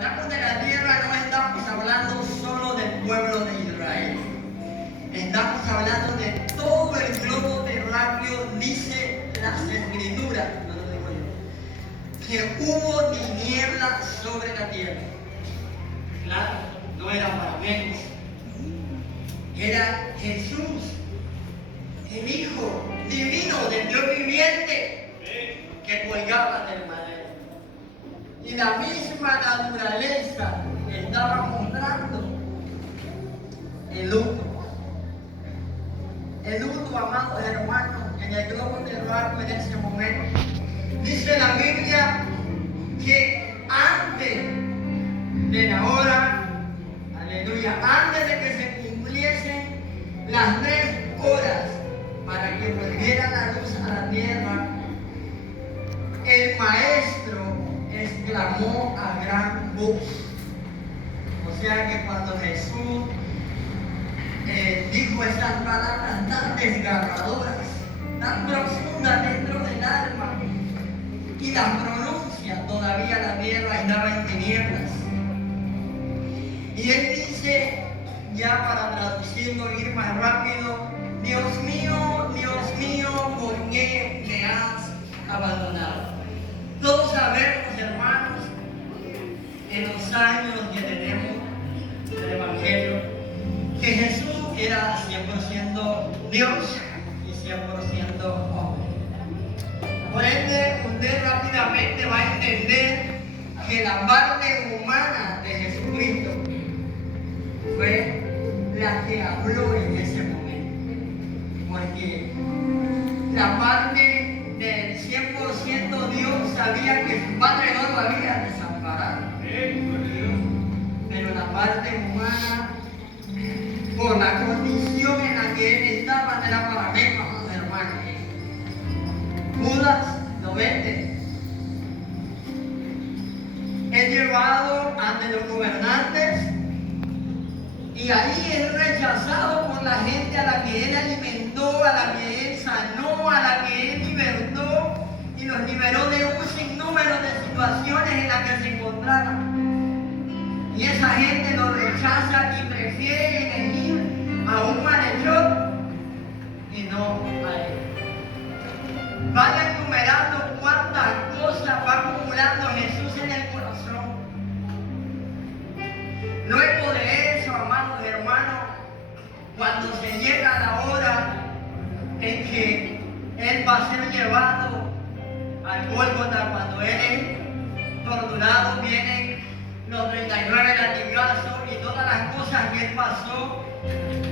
hablamos de la tierra, no estamos hablando solo del pueblo de Israel. Estamos hablando de todo el globo terráqueo, dice las Escrituras, no lo digo yo, que hubo tinieblas sobre la tierra. Claro, no era para menos. Era Jesús, el Hijo divino del Dios viviente, que colgaba del madero. Y la misma naturaleza estaba mostrando el luto. El luto, amados hermanos, en el globo terráqueo en ese momento. Dice la Biblia que antes de la hora, aleluya, antes de que se cumpliesen las 3 horas para que volviera la luz a la tierra, el Maestro exclamó a gran voz. O sea que cuando Jesús dijo esas palabras tan desgarradoras, tan profundas dentro del alma, y las pronuncia, todavía la tierra estaba en tinieblas. Y él dice, ya para traducirlo, ir más rápido: Dios mío, ¿por qué me has abandonado? Todos sabemos, hermanos, en los años que tenemos del Evangelio, que Jesús era 100% Dios y 100% hombre. Por ende, usted rápidamente va a entender que la parte humana de Jesucristo fue la que habló en ese momento. Porque la parte del 100% Dios sabía que su Padre no lo había desamparado. Pero la parte humana, por la condición en la que él estaba, no era para menos, hermanos. Judas lo vende. Es llevado ante los gobernantes y ahí es rechazado por la gente a la que él alimentó, a la que él sanó, a la que él libertó y los liberó de un sinnúmero de situaciones en las que se encontraban. Y esa gente lo rechaza y prefiere elegir a un malhechor y no a él. Vaya enumerando cuántas cosas va acumulando Jesús en el corazón. Luego de eso, amados hermanos, cuando se llega la hora en que él va a ser llevado al Gólgota, cuando él es torturado, vienen los 39 latigazos y todas las cosas que él pasó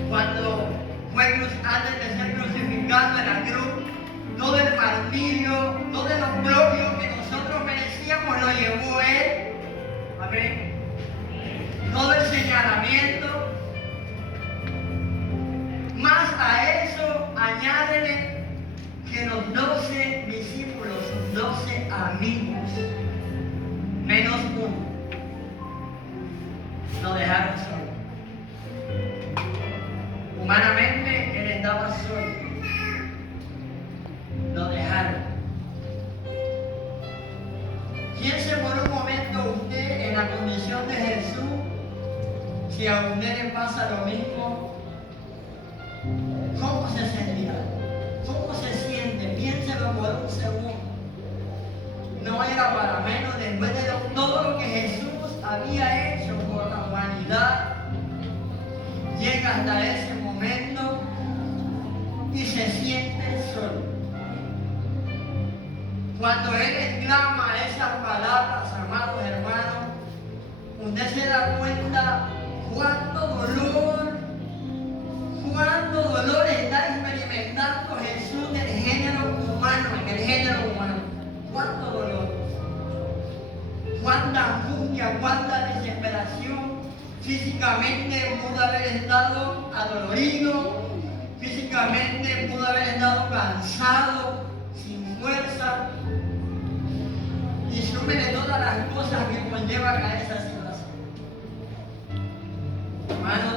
cuando fue antes de ser crucificado en la cruz. Todo el martirio, todo el oprobio que nosotros merecíamos lo llevó él. Amén. Todo el señalamiento. Más a eso añádele que los 12 discípulos, los 12 amigos, menos uno, lo dejaron solo. Humanamente él estaba solo. Lo dejaron. Piense por un momento usted en la condición de Jesús. Si a usted le pasa lo mismo, ¿cómo se sentirá? ¿Cómo se siente? Piénselo por un segundo. No era para menos, después de todo lo que Jesús había hecho por la humanidad, llega hasta ese momento y se siente solo. Cuando él exclama esas palabras, amados hermanos, usted se da cuenta cuánto dolor está experimentando Jesús en el género humano. Cuánto dolor, cuánta angustia, cuánta desesperación. Físicamente pudo haber estado adolorido, físicamente pudo haber estado cansado, sin fuerza. Y súmele todas las cosas que conllevan a esa situación. Hermano,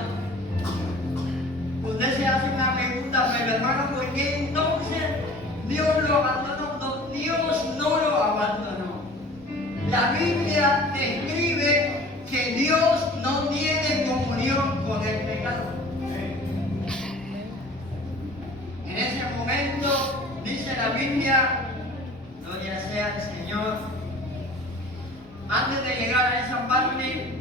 usted se hace una pregunta, pero hermano, ¿por qué entonces Dios lo abandonó? No, Dios no lo abandonó. La Biblia describe antes de llegar a esa parte,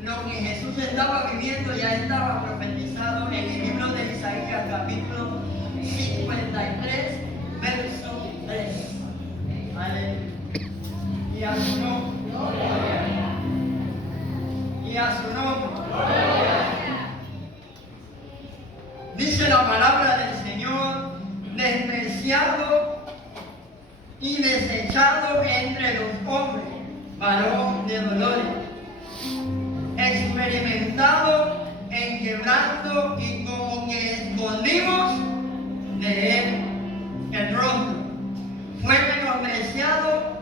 lo que Jesús estaba viviendo ya estaba profetizado en el libro de Isaías, capítulo 53, verso 3. Aleluya. Y a su nombre. Y a su nombre. Dice la palabra del Señor: despreciado y desechado entre los hombres, varón de dolores, experimentado en quebranto, y como que escondimos de él el rostro. Fue menospreciado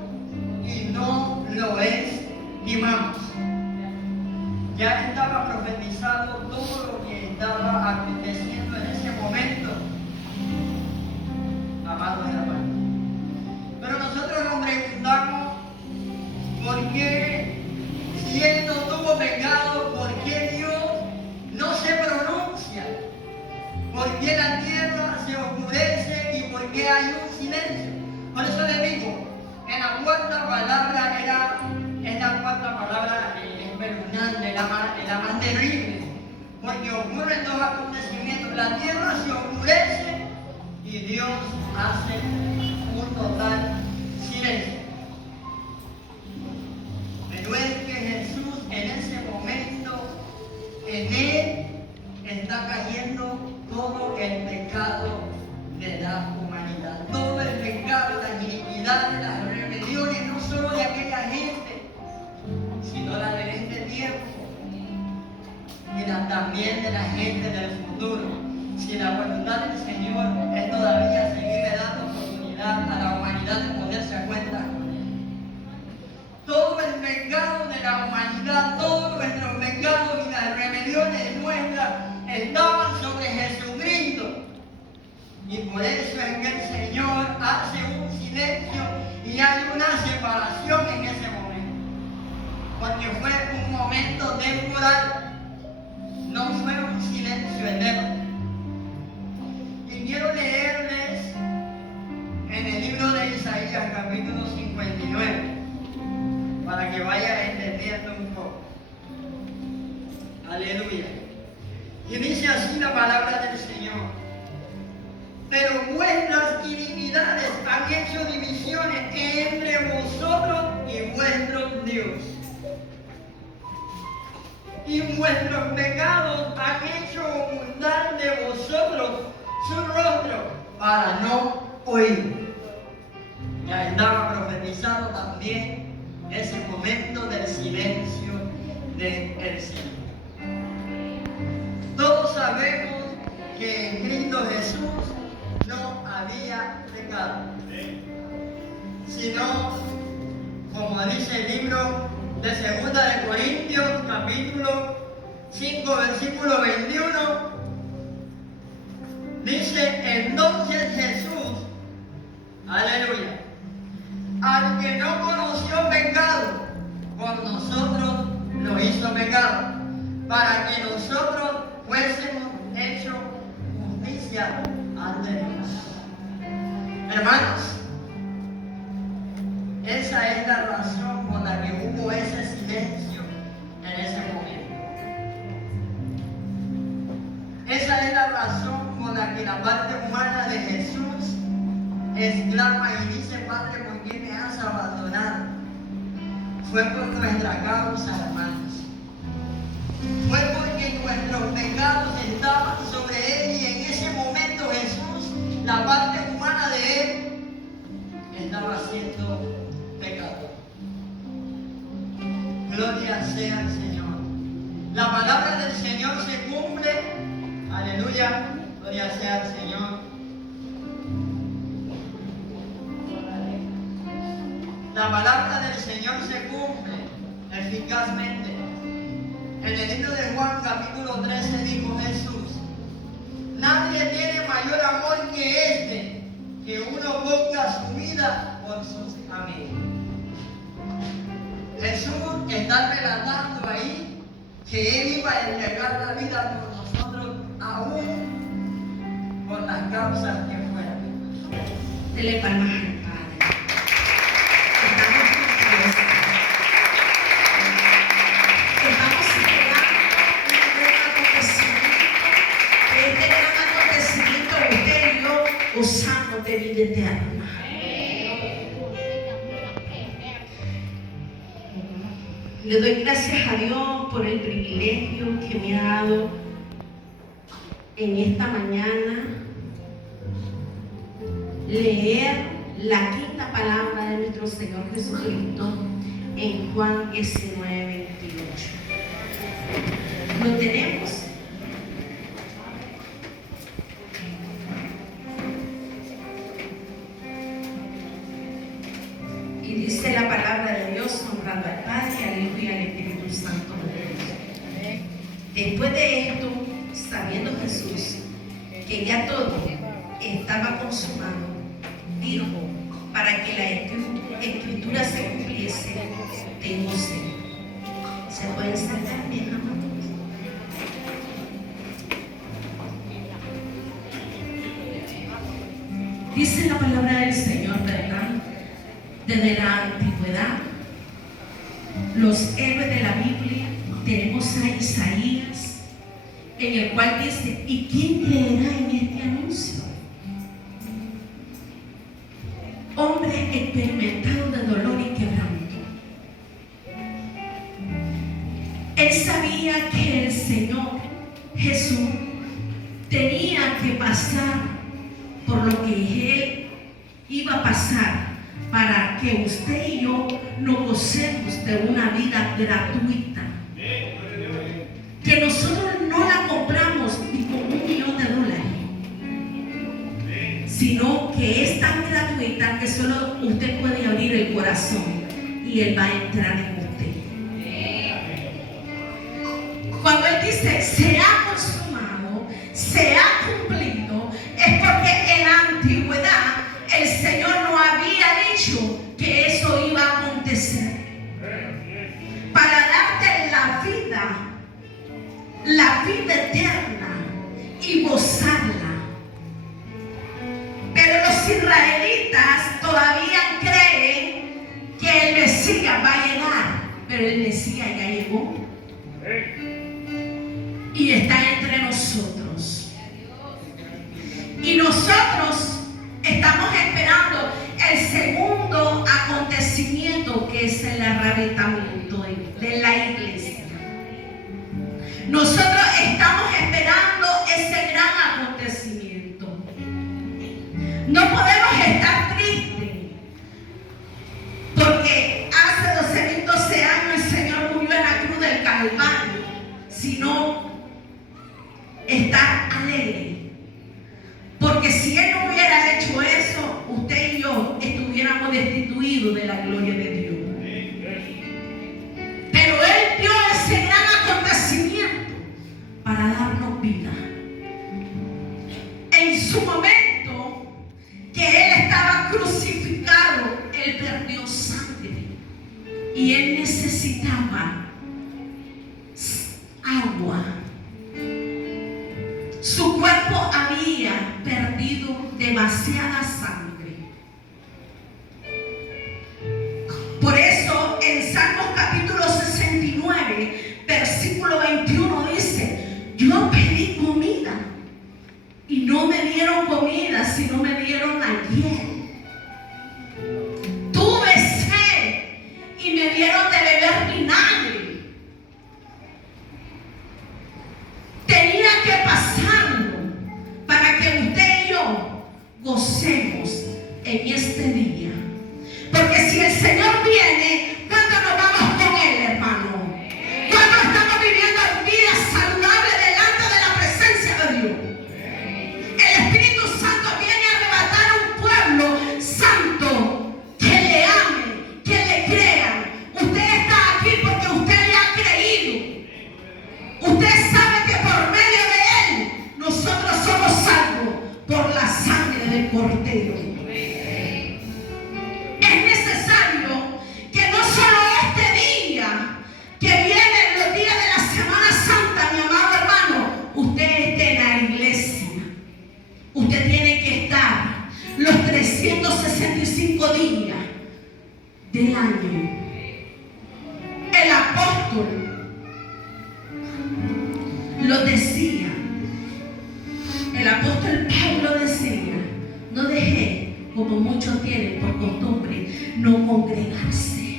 y no lo estimamos. Ya estaba profetizado todo lo que estaba aconteciendo en ese momento, amados hermanos. Pero nosotros nos preguntamos, ¿por qué, si Él no tuvo pecado, por qué Dios no se pronuncia? ¿Por qué la tierra se oscurece y por qué hay un silencio? Por eso le digo, en la cuarta palabra es la cuarta palabra espeluznante, la más terrible, porque ocurren dos acontecimientos: la tierra se oscurece y Dios hace un total silencio. Pero es que Jesús en ese momento, en Él está cayendo todo el pecado de la humanidad, todo el pecado, las iniquidades, las rebeliones, no solo de aquella gente, sino la de este tiempo y también de la gente del futuro. Si la voluntad del Señor es todavía seguirle dando oportunidad a la humanidad de ponerse a cuenta con Él. Todo el pecado de la humanidad, todos nuestros pecados y las rebeliones nuestras estaban sobre Jesucristo. Y por eso es que el Señor hace un silencio y hay una separación en ese momento. Porque fue un momento temporal, no fue un silencio eterno. Y quiero leerles en el libro de Isaías, capítulo 59, para que vaya entendiendo un poco. Aleluya. Y dice así la palabra del Señor: pero vuestras iniquidades han hecho divisiones entre vosotros y vuestro Dios, y vuestros pecados han hecho ocultar de vosotros su rostro para no oír. Ya estaba profetizado también ese momento del silencio del Señor. Todos sabemos que en Cristo Jesús no había pecado, sino, como dice el libro de 2 de Corintios, capítulo 5, versículo 21, dice: entonces Jesús, aleluya, al que no conoció pecado, por nosotros lo hizo pecado, para que nosotros fuésemos hechos justicia ante Dios. Hermanos, esa es la razón por la que hubo ese silencio en ese momento. Esa es la razón por la que la parte humana de Jesús exclama y dice: Padre, ¿por qué me has abandonado? Fue por nuestra causa, hermanos. Fue porque nuestros pecados estaban sobre Él, y en ese momento Jesús, la parte humana de Él, estaba siendo pecador. Gloria sea al Señor. La palabra del Señor se cumple. Aleluya. Gloria sea al Señor. La palabra del Señor se cumple eficazmente. En el libro de Juan, capítulo 13, dijo Jesús: nadie tiene mayor amor que este, que uno ponga su vida por sus amigos. Jesús está relatando ahí que Él iba a entregar la vida por nosotros, aún por las causas que fueran. Dele palmas al Padre. Estamos con Dios. vida eterna. Le doy gracias a Dios por el privilegio que me ha dado en esta mañana leer la quinta palabra de nuestro Señor Jesucristo en Juan 19:28. ¿Lo tenemos? Y dice la palabra de Dios, honrando al Padre, al Hijo y al Espíritu Santo de Dios. Después de esto, sabiendo Jesús que ya todo estaba consumado, dijo, para que la escritura se cumpliese, tengo sed. ¿Se pueden sentar, mis amados? Dice la palabra del Señor, ¿verdad? Desde la antigüedad, los héroes de la Biblia, tenemos a Isaías, en el cual dice, ¿y quién creerá en este anuncio? Hombre experimentado de dolor y quebranto. Él sabía que el Señor Jesús tenía que pasar por lo que Él iba a pasar para que usted y yo nos gocemos de una vida gratuita. Que nosotros no la compramos ni con $1.000.000, sino que es tan gratuita que solo usted puede abrir el corazón y Él va a entrar en usted. Cuando Él dice, se ha consumado, se ha cumplido, es porque en la antigüedad el Señor no había dicho que eso iba a acontecer. Para darte la vida eterna y gozarla. Pero los israelitas todavía creen que el Mesías va a llegar, pero el Mesías ya llegó y está entre nosotros. Y nosotros estamos esperando el segundo acontecimiento, que es el arrebatamiento de la iglesia. Nosotros estamos esperando ese gran acontecimiento. No podemos estar tristes porque hace 12 años el Señor murió en la cruz del Calvario, sino estar alegre. Porque si Él no hubiera hecho eso, usted y yo estuviéramos destituidos de la gloria de Dios. Pero Él dio ese gran acontecimiento para darnos vida. En su momento que Él estaba crucificado, Él perdió sangre y Él necesitaba agua. Su cuerpo había perdido demasiada sangre. Por eso en Salmos capítulo 69, versículo 21 dice, yo pedí comida y no me dieron comida, sino me dieron ayer. Tuve sed y me dieron de beber vinagre. Tenía que pasarlo para que usted y yo gocemos en este día. Porque si el Señor viene, ¿cuándo nos vamos con Él, hermano? ¿Cuándo estamos viviendo vidas saludables delante de la presencia de Dios? El Espíritu Santo viene a arrebatar un pueblo santo que le ame, que le crea. Usted está aquí porque usted le ha creído. Usted sabe que por medio de Él nosotros somos salvos por la sangre del Cordero. Es necesario que no solo este día, que vienen los días de la Semana Santa, mi amado hermano, usted esté en la iglesia. Usted tiene que estar los 365 días del año. El apóstol lo decía, el apóstol Pablo decía, no dejé no congregarse.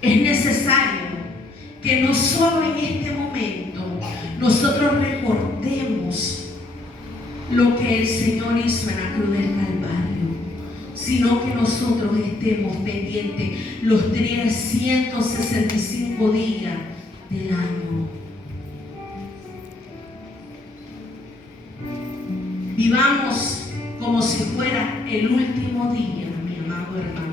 Es necesario que no solo en este momento nosotros recordemos lo que el Señor hizo en la cruz del Calvario, sino que nosotros estemos pendientes los 365 días del año. Vivamos como si fuera el último día, mi amado hermano,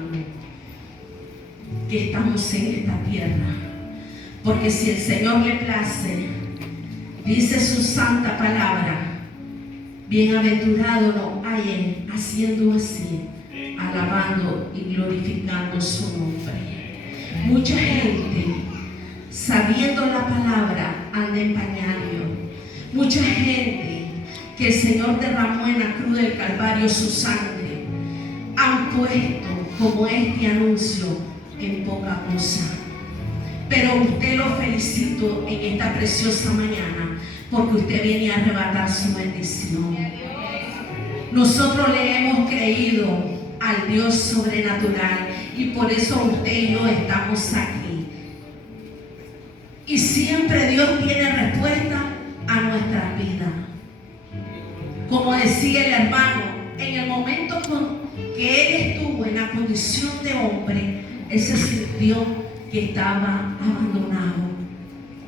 que estamos en esta tierra. Porque si el Señor le place, dice su santa palabra, bienaventurado no hay Él haciendo así, alabando y glorificando su nombre. Mucha gente, sabiendo la palabra, anda en pañales. Mucha gente que el Señor derramó en la cruz del Calvario su sangre, han puesto como este anuncio en poca cosa. Pero usted lo felicito en esta preciosa mañana, porque usted viene a arrebatar su bendición. Nosotros le hemos creído al Dios sobrenatural y por eso usted y yo estamos aquí. Y siempre Dios tiene respuesta a nuestras vidas. Como decía el hermano, en el momento que él estuvo en la condición de hombre, él se sintió que estaba abandonado.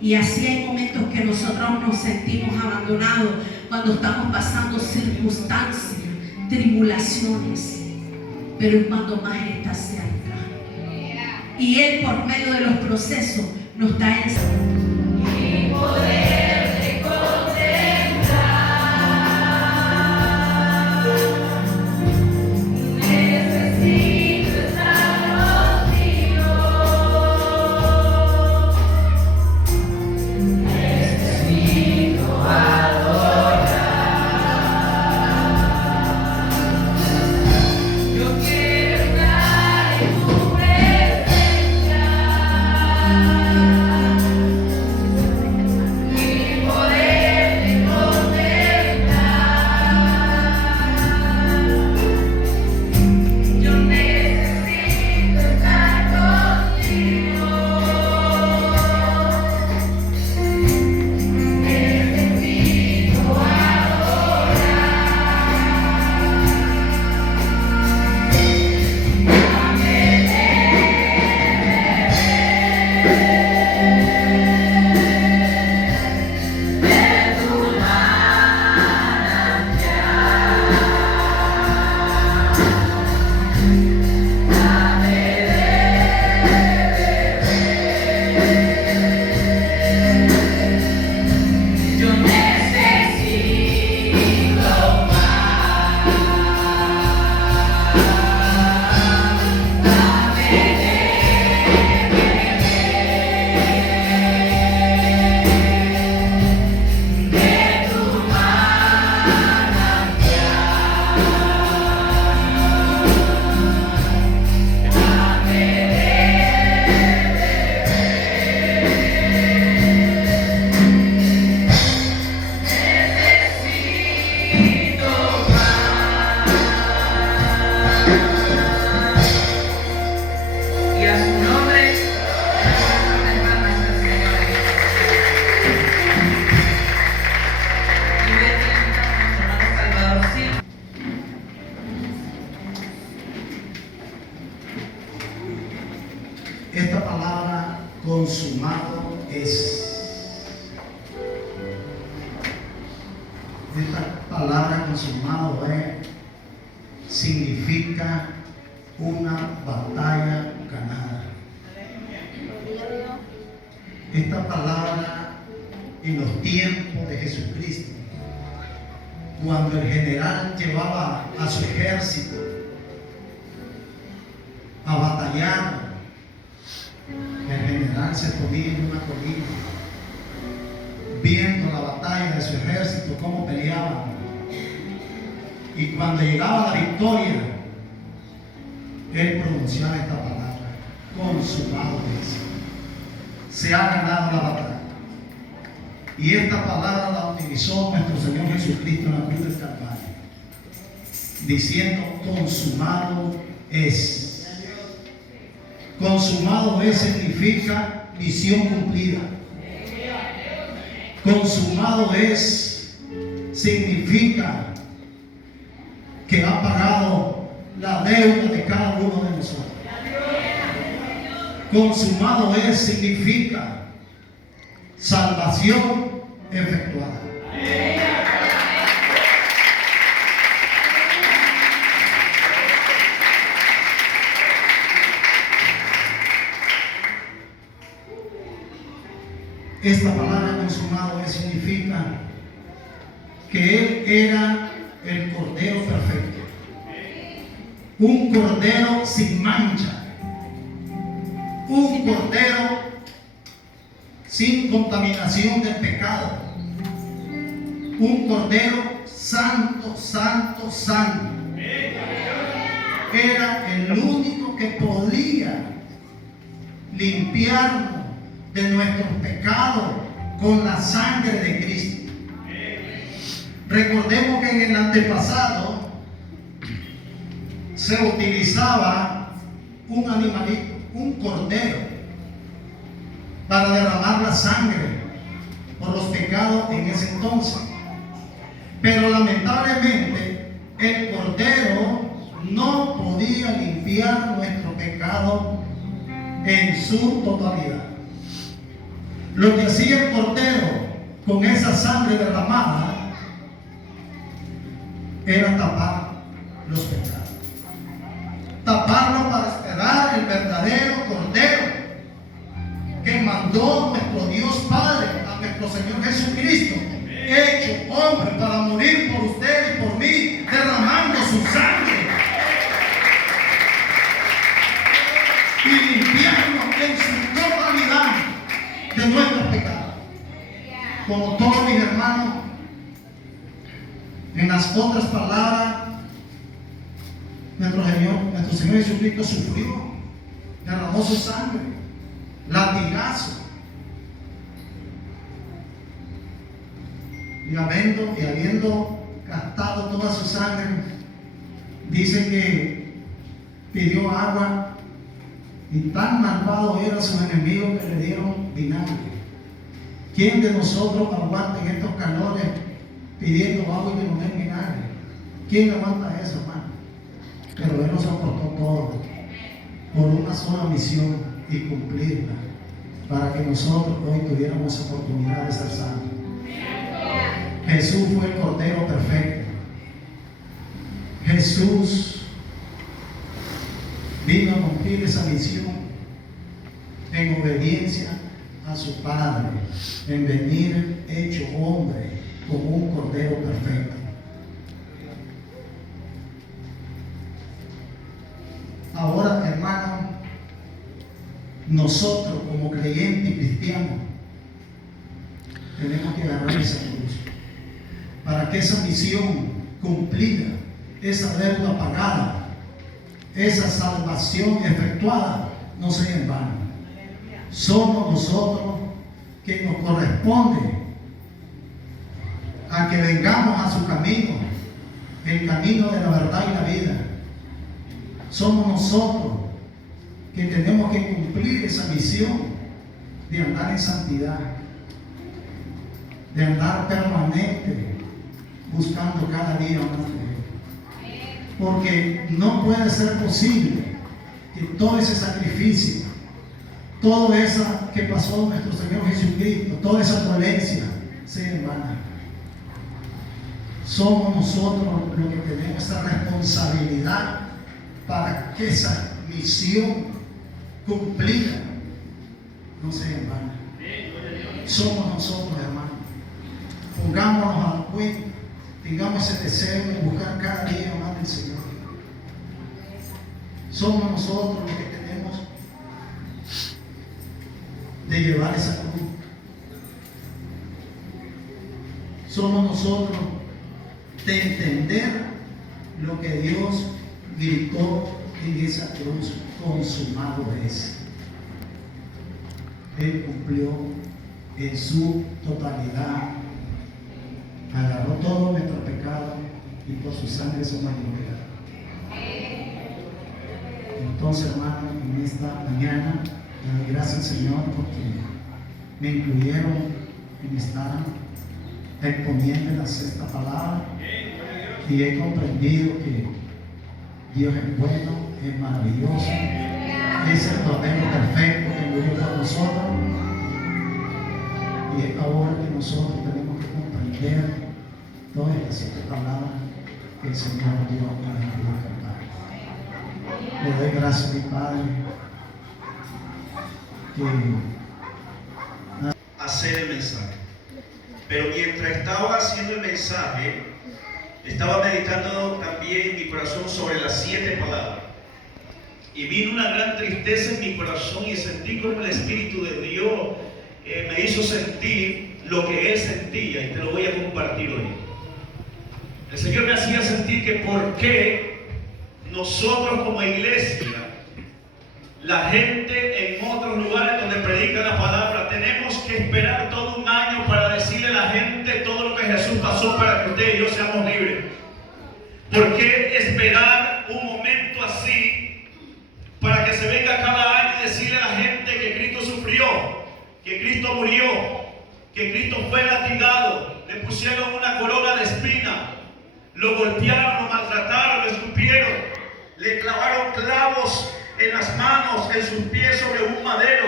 Y así hay momentos que nosotros nos sentimos abandonados cuando estamos pasando circunstancias, tribulaciones, pero es cuando más está cerca. Y Él, por medio de los procesos, nos está enseñando. Esta palabra consumado es. Esta palabra consumado significa una batalla ganada. Esta palabra en los tiempos de Jesucristo, cuando el general llevaba a su ejército a batallar, el general se ponía en una colina viendo la batalla de su ejército, cómo peleaban, y cuando llegaba la victoria, él pronunciaba esta palabra: consumado es, se ha ganado la batalla. Y esta palabra la utilizó nuestro Señor Jesucristo en la cruz del Calvario, diciendo: consumado es. Consumado es significa misión cumplida. Consumado es significa que ha pagado la deuda de cada uno de nosotros. Consumado es significa salvación efectuada. Esta palabra consumado es significa que Él era el Cordero perfecto, un Cordero sin mancha, un Cordero sin contaminación del pecado, un Cordero santo, santo, santo. Era el único que podía limpiarnos de nuestros pecados con la sangre de Cristo. Recordemos que en el antepasado se utilizaba un animalito, un cordero, para derramar la sangre por los pecados en ese entonces. Pero lamentablemente el cordero no podía limpiar nuestro pecado en su totalidad. Lo que hacía el cordero con esa sangre derramada era tapar los pecados, taparlo para esperar el verdadero cordero que mandó nuestro Dios Padre a nuestro Señor Jesucristo, hecho hombre para morir por usted y por mí, derramando su sangre y limpiarnos en su totalidad de nuestros pecados. Como todos mis hermanos, en las otras palabras, nuestro Señor Jesucristo sufrió, derramó su sangre, latigazo, y habiendo gastado toda su sangre, dice que pidió agua, y tan malvado eran sus enemigos que le dieron vinagre. ¿Quién de nosotros aguanta en estos calores pidiendo agua y que nos den vinagre? ¿Quién aguanta eso, hermano? Pero Él nos soportó todo por una sola misión y cumplirla, para que nosotros hoy tuviéramos oportunidad de ser santos. Jesús fue el Cordero perfecto. Jesús vino a cumplir esa misión en obediencia a su Padre, en venir hecho hombre como un Cordero perfecto. Ahora, hermano, nosotros como creyentes y cristianos tenemos que agarrar esa cruz para que esa misión cumplida, esa deuda pagada, esa salvación efectuada no sea en vano. Somos nosotros que nos corresponde a que vengamos a su camino, el camino de la verdad y la vida. Somos nosotros que tenemos que cumplir esa misión de andar en santidad, de andar permanente buscando cada día más de Él. Porque no puede ser posible que todo ese sacrificio, todo eso que pasó nuestro Señor Jesucristo, toda esa dolencia sea en vano. Somos nosotros los que tenemos esa responsabilidad para que esa misión cumplida no sea en vano. Somos nosotros, hermanos. Pongámonos a cuenta, tengamos ese deseo de buscar cada día más del Señor. Somos nosotros los que tenemos de llevar esa cruz. Somos nosotros de entender lo que Dios gritó en esa cruz: consumado es. Él cumplió en su totalidad, agarró todo nuestro pecado y por su sangre somos liberados. Entonces, hermano, en esta mañana, le doy gracias al Señor porque me incluyeron en estar exponiéndoles esta palabra y he comprendido que Dios es bueno, es maravilloso, es el Cordero perfecto que murió por nosotros, y es ahora que nosotros tenemos que comprender todas estas 7 palabras que el Señor dio a la Escritura. Le doy gracias a mi Padre que hacer el mensaje. Pero mientras estaba haciendo el mensaje, estaba meditando también en mi corazón sobre las 7 palabras. Y vino una gran tristeza en mi corazón y sentí como el Espíritu de Dios me hizo sentir lo que Él sentía, y te lo voy a compartir hoy. El Señor me hacía sentir que por qué nosotros como iglesia, la gente en otros lugares donde predica la palabra, tenemos que esperar todo un año para decirle a la gente todo lo que Jesús pasó para que usted y yo seamos libres. ¿Por qué esperar un momento así para que se venga cada año y decirle a la gente que Cristo sufrió, que Cristo murió, que Cristo fue latigado, le pusieron una corona de espina, lo golpearon, lo maltrataron, lo escupieron, le clavaron clavos en las manos, en sus pies sobre un madero?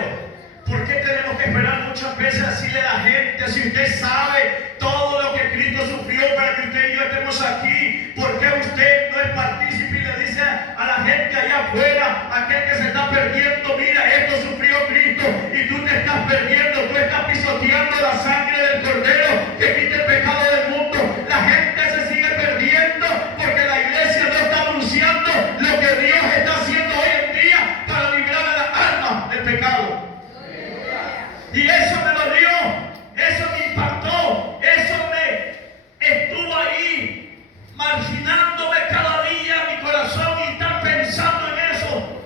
¿Por qué tenemos que esperar muchas veces a decirle a la gente, si usted sabe todo lo que Cristo sufrió para que usted y yo estemos aquí? ¿Por qué usted no es partícipe y le dice a la gente allá afuera, aquel que se está perdiendo, mira, esto sufrió Cristo y tú te estás perdiendo, tú estás pisoteando la sangre del Cordero que quita el pecado del mundo? La gente se sigue perdiendo porque la iglesia no está anunciando lo que Dios está haciendo hoy en día para librar a las almas del pecado. Y eso me dolió, eso me impactó, eso me estuvo ahí, marginándome cada día mi corazón y estar pensando en eso.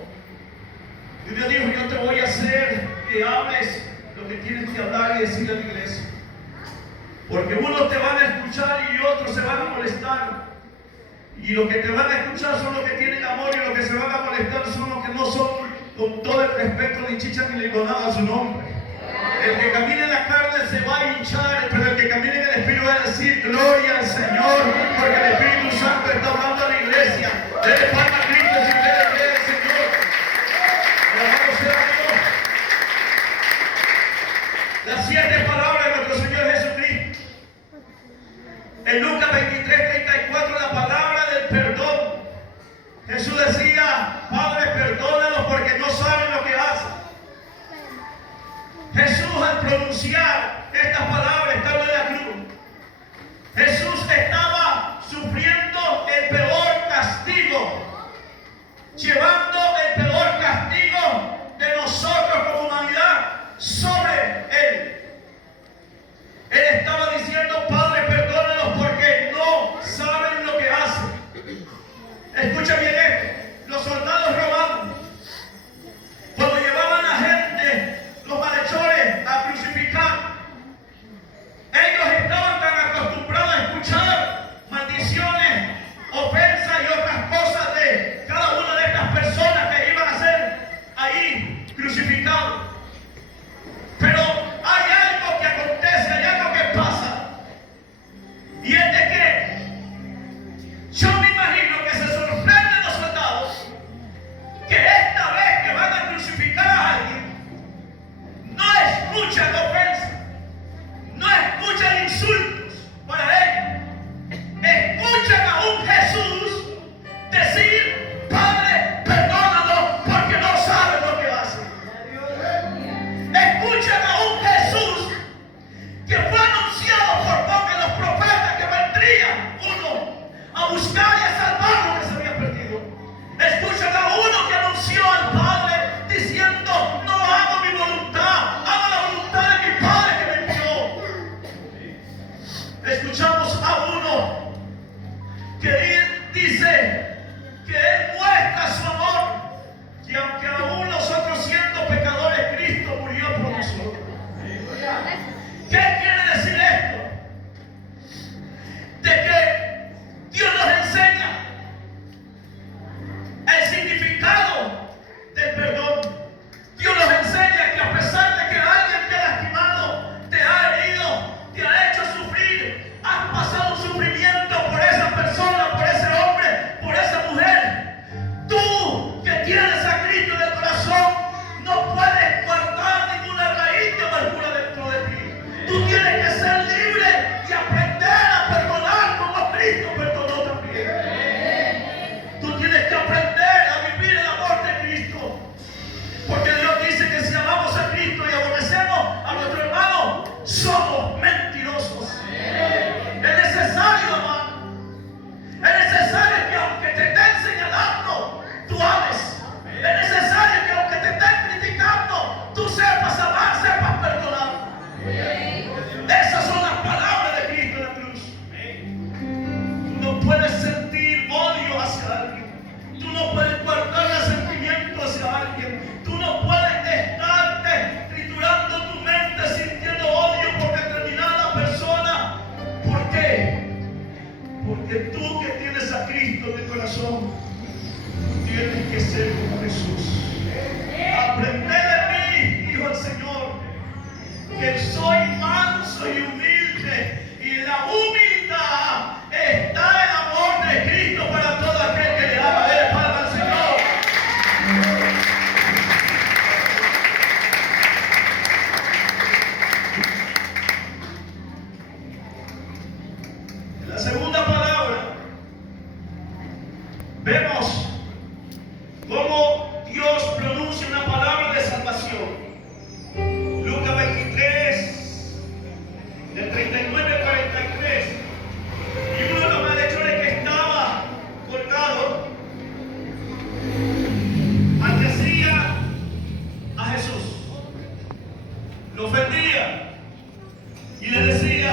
Y Dios dijo, yo te voy a hacer que hables lo que tienes que hablar y decirle a la iglesia. Porque unos te van a escuchar y otros se van a molestar. Y los que te van a escuchar son los que tienen amor, y los que se van a molestar son los que no son, con todo el respeto, ni chicha ni limonada a su nombre. El que camina en la carne se va a hinchar, pero el que camina en el Espíritu va a decir gloria al Señor, porque el Espíritu Santo está hablando a la iglesia. Dele palma a Cristo si usted le cree al Señor. Alabado sea Dios. Las 7 palabras de nuestro Señor Jesucristo. En Lucas 23:34, la palabra del perdón. Jesús decía, Padre, perdónalos porque no saben lo que hacen. Jesús, al pronunciar estas palabras estando en la cruz, Jesús estaba sufriendo el peor castigo, llevando el peor castigo de nosotros como humanidad sobre Él. Él estaba diciendo, Padre, perdónalos porque no saben lo que hacen. Escucha bien esto. Los soldados romanos, cuando llevaban a gente, los malhechores, a crucificar, ellos estaban tan acostumbrados a escuchar maldiciones, ofensas y otras cosas de cada una de estas personas que iban a ser ahí crucificados. Pero hay algo que acontece, hay algo que pasa, y es de que yo me imagino que se sorprenden los soldados que esta vez que van a crucificar a alguien, no escuchan ofensas, no escuchan insultos para ellos, escuchan a un Jesús decir, Padre, perdónalos porque no saben lo que hacen. Escuchan a un Jesús que fue anunciado por boca de los profetas que vendría uno a buscar y a salvar lo que se había perdido. Escuchan a uno que anunció al Padre diciendo, no hago mi voluntad, hago la voluntad de mi Padre que me envió. Escuchamos a uno que dice que Él muestra su amor, y aunque aún nosotros siendo pecadores, Cristo murió por nosotros. manso y humilde. Y en la humildad está el amor de Cristo para todo aquel que le ama. Dele palmas al Señor. En la segunda palabra vemos cómo Dios pronuncia una palabra de salvación. Lucas 23, del 39 al 43. Y uno de los malhechores que estaba colgado maldecía a Jesús, lo ofendía y le decía: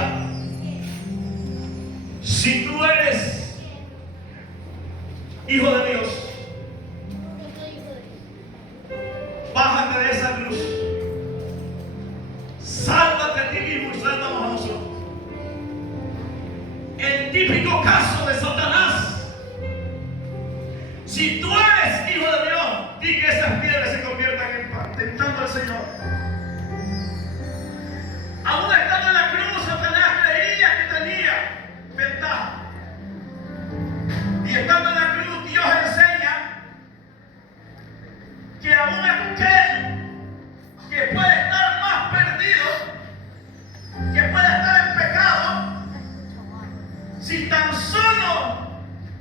si tú eres hijo de Dios, bájate de esa cruz, sálvate a ti mismo y sálvanos a nosotros. El típico caso de Satanás: si tú eres hijo de Dios, di que esas piedras se conviertan en pan, tentando al Señor. Aún estando en la cruz, Satanás creía que tenía ventaja. Y estando en la cruz, Dios enseña que aún aquel que puede estar más perdido, que puede estar en pecado, si tan solo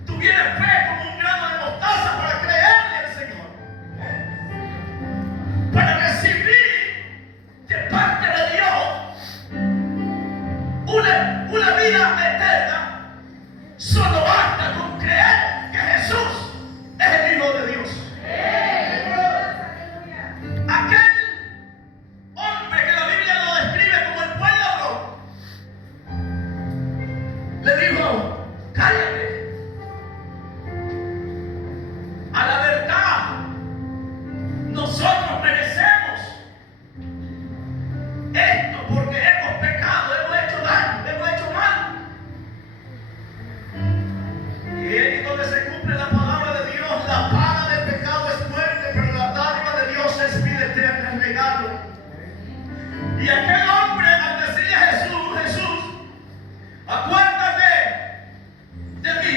tuviera fe como un grano de mostaza para creerle al Señor, para recibir de parte de Dios una vida eterna, solo basta con creer que Jesús es el Hijo de Dios. Aquel hombre que la Biblia lo describe como el buen ladrón, le dijo: cállate. A la verdad, nosotros merecemos esto porque hemos pecado, hemos hecho daño, hemos hecho mal. Y es donde se cumple la palabra de Dios: la paga del pecado es muerte, pero la dádiva de Dios es vida eterna, es regalo. Y aquel hombre, al decirle a Jesús: acuérdate de mí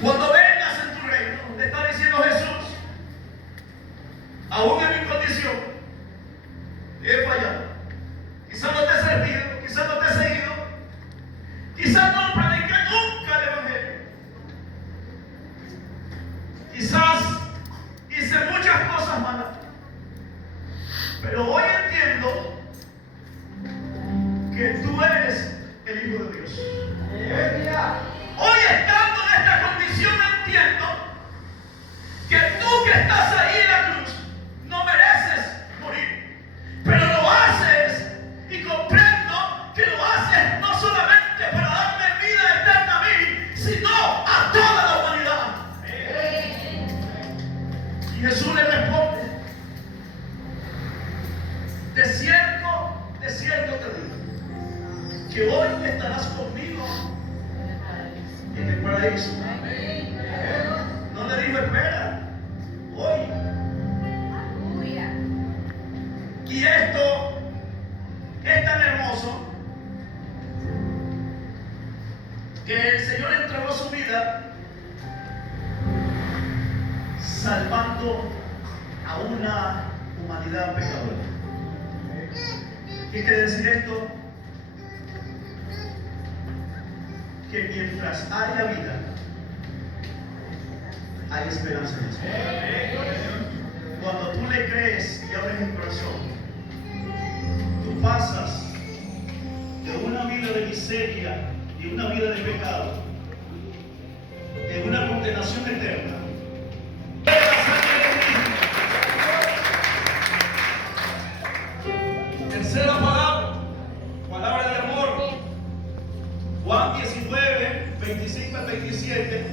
cuando vengas en tu reino, le está diciendo Jesús: aún en mi condición he fallado, quizás no te he servido, quizás no te he seguido, quizás no prediqué nunca el evangelio, quizás hice muchas cosas malas, pero hoy entiendo que tú eres el Hijo de Dios. Hoy, estando en esta condición, entiendo que tú que estás ahí en la cruz no mereces morir, pero lo haces, y comprendo que lo haces no solamente para darme vida eterna a mí, sino a toda la humanidad. Y Jesús le responde: de cierto te digo, que hoy estarás conmigo en el paraíso. No le digo espera, hoy. Y esto es tan hermoso que el Señor entregó su vida salvando a una humanidad pecadora. ¿Qué quiere decir esto? Que mientras haya vida, hay esperanza en eso. Cuando tú le crees y abres el corazón, tú pasas de una vida de miseria y una vida de pecado, de una condenación eterna. Tercera palabra de amor. Juan 19, 25 al 27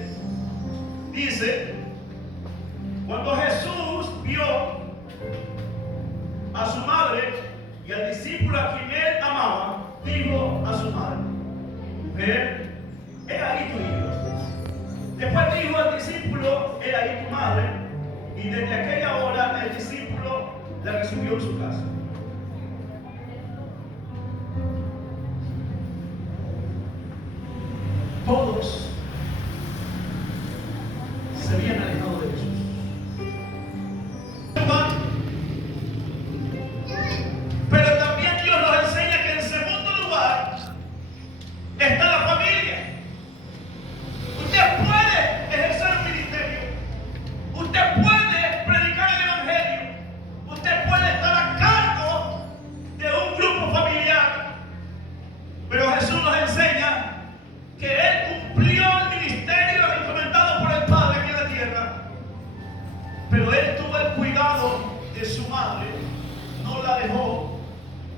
dice: cuando Jesús vio a su madre y al discípulo a quien él amaba, dijo a su madre: mujer, he ahí tu hijo. Después dijo al discípulo: he ahí tu madre. Y desde aquella hora el discípulo la recibió en su casa. no la dejó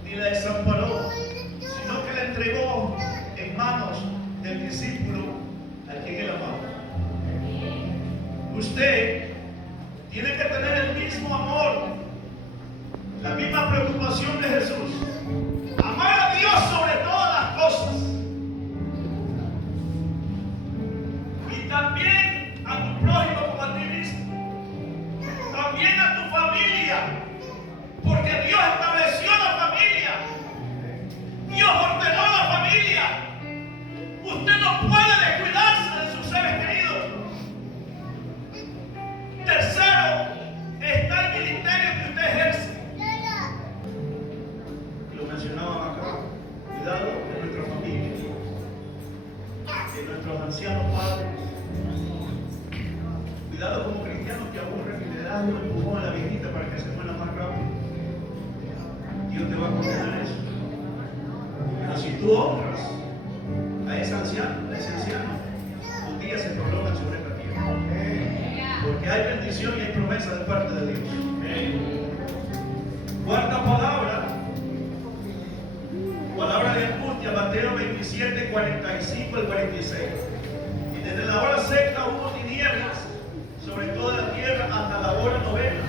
ni la desamparó, sino que la entregó en manos del discípulo al quien él amaba. Usted tiene que tener el mismo amor, la misma preocupación de Jesús. Amar a Dios sobre todas las cosas. Y también a tu prójimo como a ti mismo. También a tu familia. Porque Dios estableció la familia. Dios ordenó la familia. Usted no puede descuidarse de sus seres queridos. Tercero, está el ministerio que usted ejerce. Lo mencionaban acá. Cuidado de nuestra familia, de nuestros ancianos padres. Cuidado como cristianos que aburren y le dan un empujón a la viejita para que se muera más rápido. Dios te va a condenar eso. Pero si tú honras a ese anciano, tus días se prolongan sobre esta tierra. Porque hay bendición y hay promesa de parte de Dios. Cuarta palabra de angustia, Mateo 27, 45 al 46. Y desde la hora sexta hubo tinieblas sobre toda la tierra hasta la hora novena.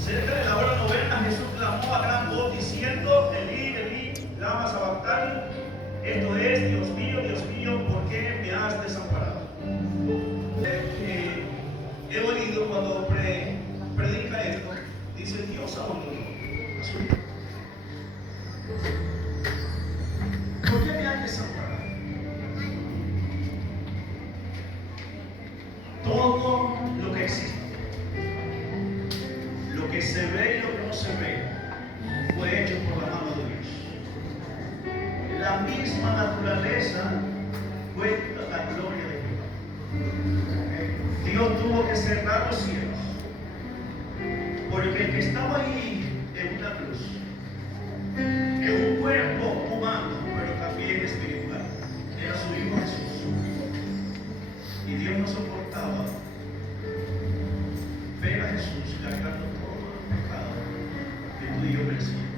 Cerca de la hora novena Jesús clamó a gran voz diciendo: Elí, Elí, lama sabactani. Esto es: Dios mío, ¿por qué me has desamparado? He oído cuando predica esto, dice: Dios abandonó a su hijo. ¿Por qué me has desamparado? Todo lo que existe, lo que se ve y lo que no se ve, fue hecho por la mano de Dios. La misma naturaleza cuenta la gloria de Dios. Dios tuvo que cerrar los cielos, porque el que estaba ahí en una cruz, en un cuerpo humano, pero también espiritual, era su Hijo Jesús. Y Dios no soportaba ver a Jesús cargando todos los pecados que tú y yo merecíamos.